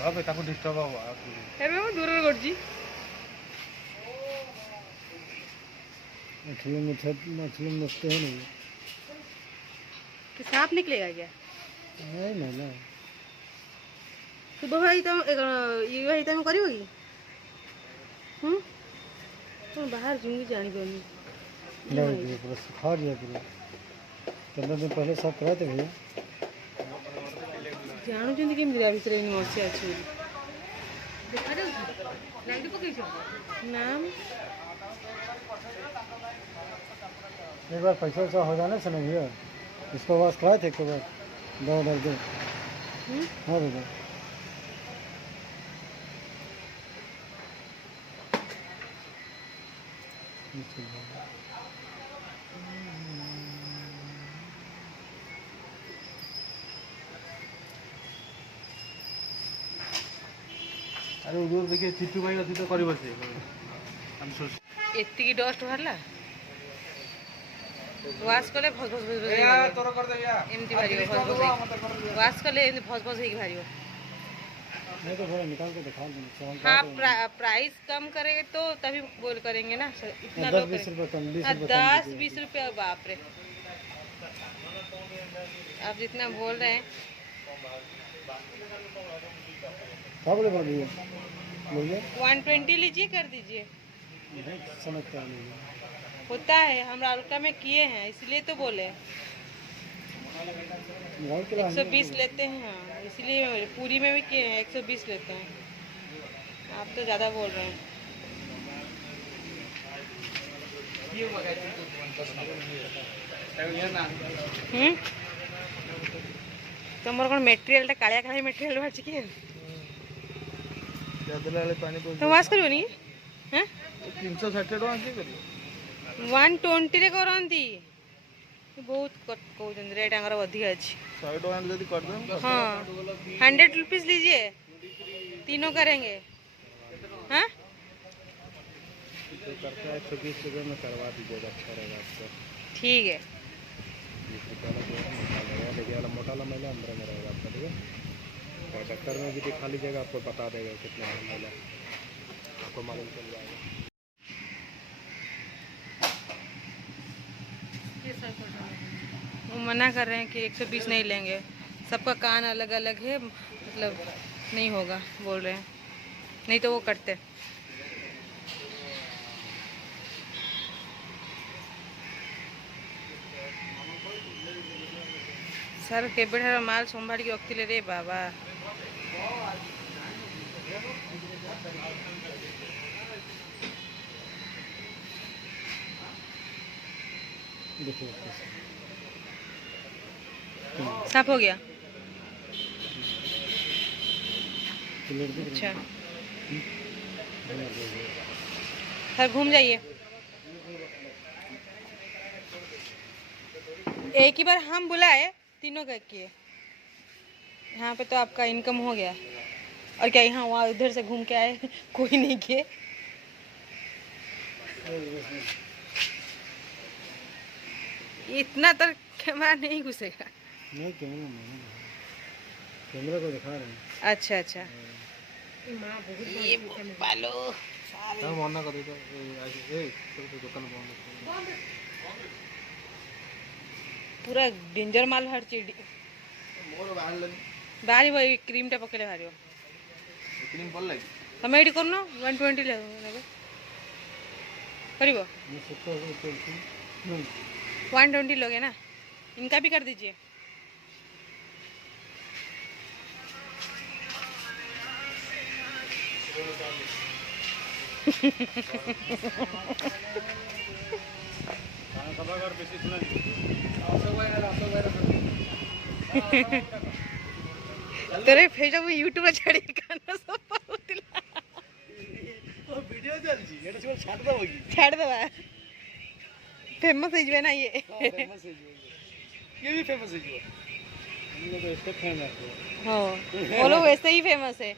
बाबे ताको डिस्टर्ब हो अरे मैं दूर में करजी मछली मस्ते हैं नहीं कि सांप निकलेगा क्या नहीं ना ना सुबह भाई तुम ये भाई तुम करियो कि तुम बाहर जूंगी जानी पाऊंगी नहीं पूरा सुखा दिया पूरा 15 दिन पहले सब कराए थे भैया जानू चंदी के मेरा भीतर इन मौसी अच्छी देखा जाऊ लाइट पकई छ नाम एक बार पैसा वैसा हो जाने से ना भैया इसको वास कराए थे एक बार दो हाँ भैया अरे उधर देखिए चिट्टू भाई अच्छी तो करी बसे हम सोच एत्ती डस्ट बाहरला वाश कले भस भस भस यार तोर कर दे यार एमती भारी भस भस वाश कले एमती भस भस हेकी भारी नहीं तो थोड़ा निकाल के दिखा देंगे हाँ प्राइस कम करेंगे तो तभी बोल करेंगे ना इतना 10-20 रुपये कम 10-20 रुपये बाप रे आप जितना बोल रहे हैं क्या बोले बोलिए 120 लीजिए कर दीजिए समझता नहीं होता है हम राउरका में किए हैं इसलिए तो बोले 120 लेते हैं हाँ, इसलिए पूरी में भी किए हैं 120 लेते हैं आप तो ज़्यादा बोल रहे हैं तुम कौन मेटेरियल कालिया कालिया मेटेरियल बाहर कि तुम वाश करियो नी हैं 360 टका के करियो 120 रे करंती बहुत कहते रेट आंगर अधिक अच्छी 100 टका जल्दी कर दो हाँ 100 रुपीज़ लीजिए तीनों करेंगे हाँ करता है 120 रुपये में करवा दीजिएगा अच्छा रहेगा आपको ठीक है देखिए वाला मोटा वाला मैला अंदर में रहेगा आपका ठीक है डॉक्टर में भी दिखा लीजिएगा आपको बता देगा कितना है मैला आपको मालूम चल जाएगा वो मना कर रहे हैं कि 120 नहीं लेंगे सबका कान अलग अलग है मतलब नहीं होगा बोल रहे हैं नहीं तो वो करते सर केबड़ माल सोमवार की रखी रे बाबा साफ हो गया अच्छा सर घूम जाइए एक ही बार हम बुलाए तीनों का किए यहाँ पे तो आपका इनकम हो गया और क्या यहाँ वहाँ उधर से घूम के आए कोई नहीं किए इतना तो कैमरा नहीं घुसेगा नहीं कैमरा को दिखा रहे हैं अच्छा अच्छा ये बालो मना कर दो दुकान बंद पूरा डेंजर माल हर चीज बाहरी वही क्रीम टा पकेले बाहरी क्रीम पड़ लगी तब एडी करनो 120 ले करिबो 120 लोगे ना इनका भी कर दीजिए तेरे फेसबुक यूट्यूब छाड़ी गाना सब पाउतिला ओ वीडियो चलजी एटा सब छाड़ दबो की छाड़ दबा फेमस हो जबे ना ये फेमस हो ये भी फेमस हो हम लोग इससे फेमस है हां वो लोग वैसे ही फेमस है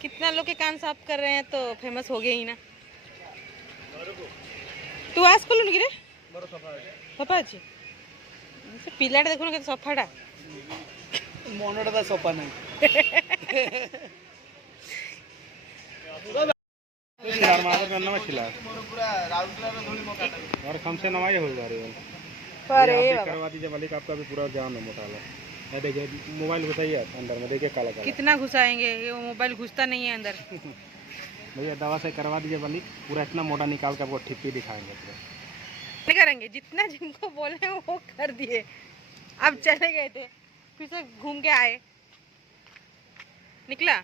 कितना लोग के कान साफ कर रहे हैं तो फेमस हो गए ही ना तू आज कलुन कि रे बड़ सफा है सफा अछि से पिलाटा देखुन के सफाटा मनटा सफा नहीं शिलार मादर करना मत शिलार और कम से नवाई हो जा रही है। अरे ये आप बाबा, करवा दीजिए मालिक, आपका भी पूरा जाम है मोटाला। ये देखिए मोबाइल घुसाइए आप अंदर में, देखिए काला काला। कितना घुसाएंगे, ये मोबाइल घुसता नहीं है अंदर। भैया दवा से करवा दीजिए मालिक, पूरा इतना मोटा निकाल कर आपको ठिप्पी दिखाएंगे पूरा। नहीं करेंगे, जितना जिनको बोले वो कर दिए। अब चले गए थे, फिर से घूम के आए, निकला।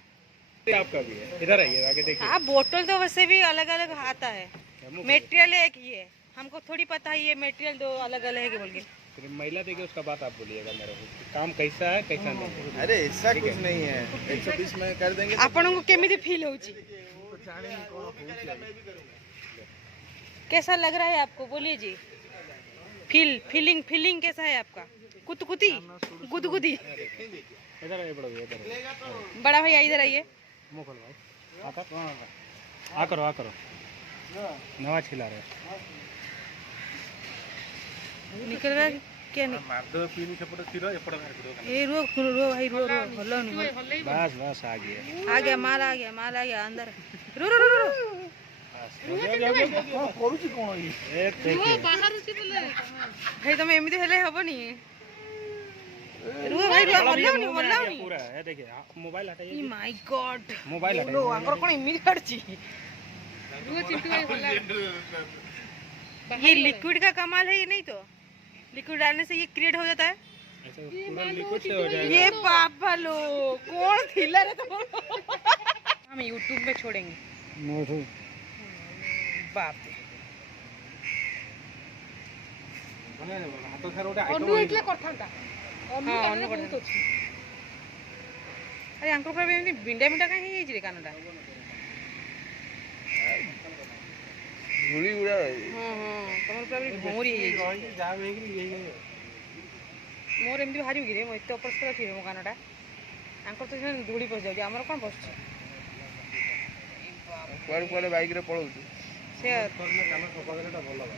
आपका भी है, इधर आइए आगे देखिए। हाँ, बोतल तो वैसे भी अलग अलग आता है, मटेरियल एक ही है, हमको थोड़ी पता है ये मटेरियल दो अलग अलग है बोल के। फिर महिला देखिए उसका बात आप बोलिएगा मेरे को, काम कैसा है कैसा नहीं। अरे ऐसा कुछ नहीं है, 120 में कर देंगे। आपन को केमिति फील होची, कैसा लग रहा है आपको, बोलिए जी। फीलिंग कैसा है आपका? कुतकुती, गुदगुदी। इधर आइए बड़ा भैया, इधर बड़ा भैया इधर आइए। मुँह खोल भाई, आ करो नवाज खिला रहे। निकल गया क्या? ये रो भाई, रो हल्लो नहीं। बस आ गया माल आ गया अंदर। रो रो रो रो भाई, तुम एमती हेले हबनी। रो भाई, रो हल्लाउनी पूरा है। देखिए मोबाइल हटाइए। ई माय गॉड, मोबाइल हटाइए। रो अंकर कोन एमती हटची। ये लिक्विड का कमाल है, ये नहीं तो लिक्विड डालने से ये क्रिएट हो जाता है। ऐसे पूरा लिक्विड से हो जाएगा। ये पापा लो कौन थिलर है तुम? हम यूट्यूब पे छोड़ेंगे। बाप रे, अन्नू एटले करथांता अन्नू कान बहुत अछि। अरे अंकुर पर एमती बिंडा बिंडा काहे हे रे कानडा। धूली उड़ा तमर पर भौरी हे जा वेगरी यही मोर एमती भारी गिरे मो एते अपरस्कार थी मो कानडा। अंकुर तो जन धूली पस जाउ, हमर कोन बस कुआडे बाइक रे पळौ से कान सफा करटा भलो बा।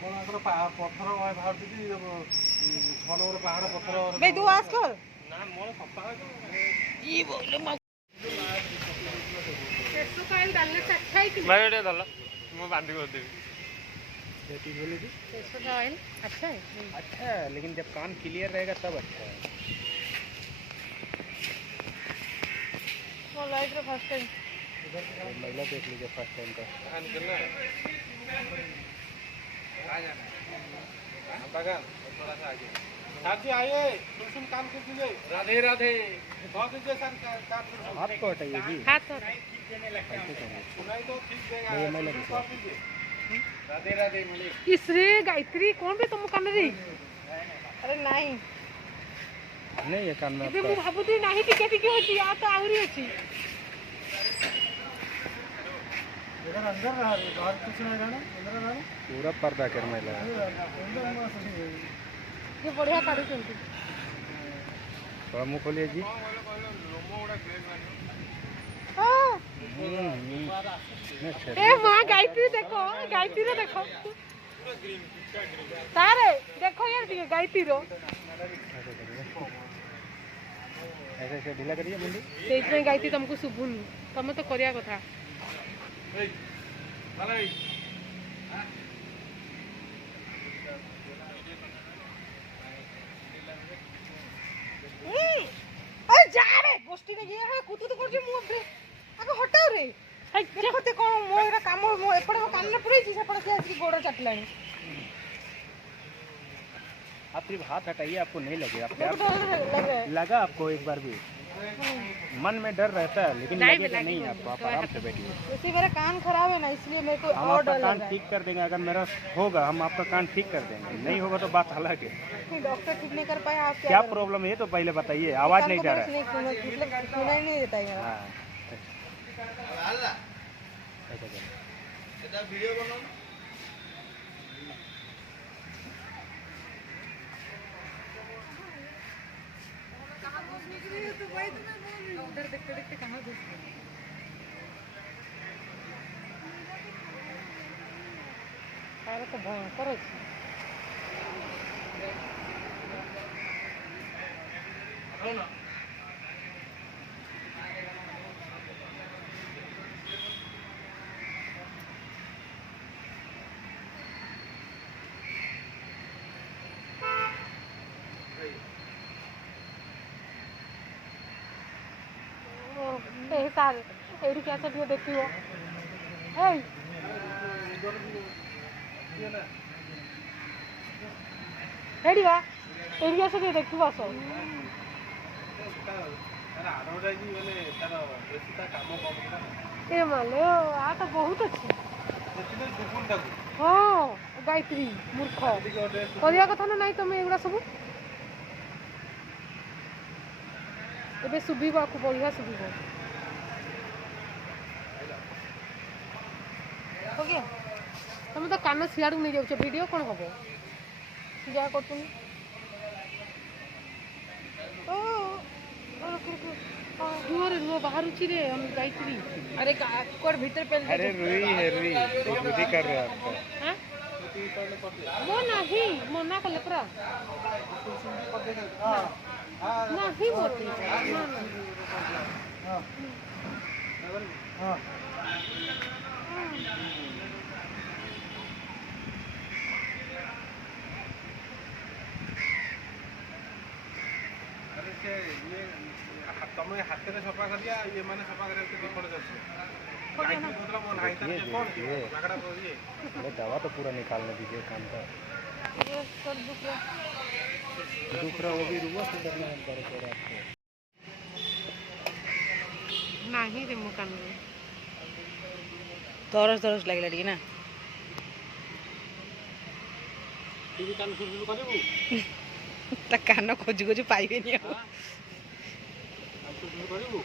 कोन अगर पत्थर बाहर दिदी 6 नंबर पहाड़ पत्थर बे तू आस कर ना मोर सफा ई बोले मा सरसों का ऑयल डालने से अच्छा है कि नहीं? भाई डाल मैं बांध कर देबी। क्या चीज बोले जी? सरसों का ऑयल अच्छा है। अच्छा है, लेकिन जब कान क्लियर रहेगा तब अच्छा है। वो लाइट रे फर्स्ट टाइम महिला देख लीजिए फर्स्ट टाइम का। आ जाना बगल थोड़ा सा आगे। साथी आइए, सुन काम कर दीजिए। राधे राधे। बहुत दीजिए सर काम। हाथ को हटाइए जी, हाथ तो सुनाई तो ठीक देगा। ये महिला की राधे राधे मिले। इसरे गायत्री कौन बे तुम कान रे? अरे नहीं नहीं ये कान में इबे मु भाबुती नाही टिके टिके होची, आ तो आहुरी होची। इधर अंदर रहा रे, बाहर कुछ नहीं रहना, अंदर रहना। पूरा पर्दा कर महिला ये बढ़िया काढी चलती। थोड़ा मुंह खोलिए जी। ए मां गायत्री देखो, गायत्री रो देखो तारे देखो यार, दिए गायत्री रो ऐसे ऐसे ढीला करिए मुंडी। सेइतने गायत्री तुमको सुभुन, तुम तो करिया कथा। अरे जा रे गोष्ठी ने ये है कुतु तो करजी मु रे आगे हटाओ रे। देखो ते कोन मो एरा काम मो एपड़ मो कान पुरै छी, सेपड़ से आसी गोड़ चटलानी। आप सिर्फ हाथ हटाइए, आपको नहीं लगेगा। मेरे को डर लग रहा है। लगा आपको एक बार भी? मन में डर रहता है लेकिन लगेगा नहीं आपको। आप आराम से बैठिए। वैसे मेरा कान खराब है ना, इसलिए मेरे को हम और आपका डर कान लग रहा है। ठीक कर देंगे। अगर मेरा होगा हम आपका कान ठीक कर देंगे, नहीं होगा तो बात अलग है। नहीं, डॉक्टर ठीक नहीं कर पाया, आप क्या प्रॉब्लम है ये तो पहले बताइए। आवाज नहीं जा रहा है। मतलब सुनाई नहीं देता है। हाँ ऐसा करो। এটা ভিডিও বানাও। उधर देखते देखते कहाँ घुस गए। तारा तो भयंकर है। ए साल एडी क्या सब देखियो ए एडी वा एडी क्या सब देखियो आसो ए माले आ तो बहुत अच्छी हाँ गायत्री मूर्ख करिया कथा ना नहीं तुम एगुड़ा सब एबे सुबीबा को बढ़िया सुबीबा ओके तुम तो कान सियाड़ू नहीं जाऊछ वीडियो कौन हम जा कर रुआ बाहर रे हम गायत्री अरे कोर भीतर पे अरे रुई है रुई बुद्धि कर रहे हो आपका हां वो नहीं मना कले पूरा नहीं बोलती हां तुम हाथ में सफा कर दिया ये मैंने सफा कर दिया दवा तो पूरा निकालने दीजिए काम का ये सर दुख रहा वो भी रुआ से करना है पर आपको नहीं रे मुकान तरस तरस लागला टी ना टीवी कान सुरु करिबु ता कान खोजु खोजु पाइबेनी सुरु करिबु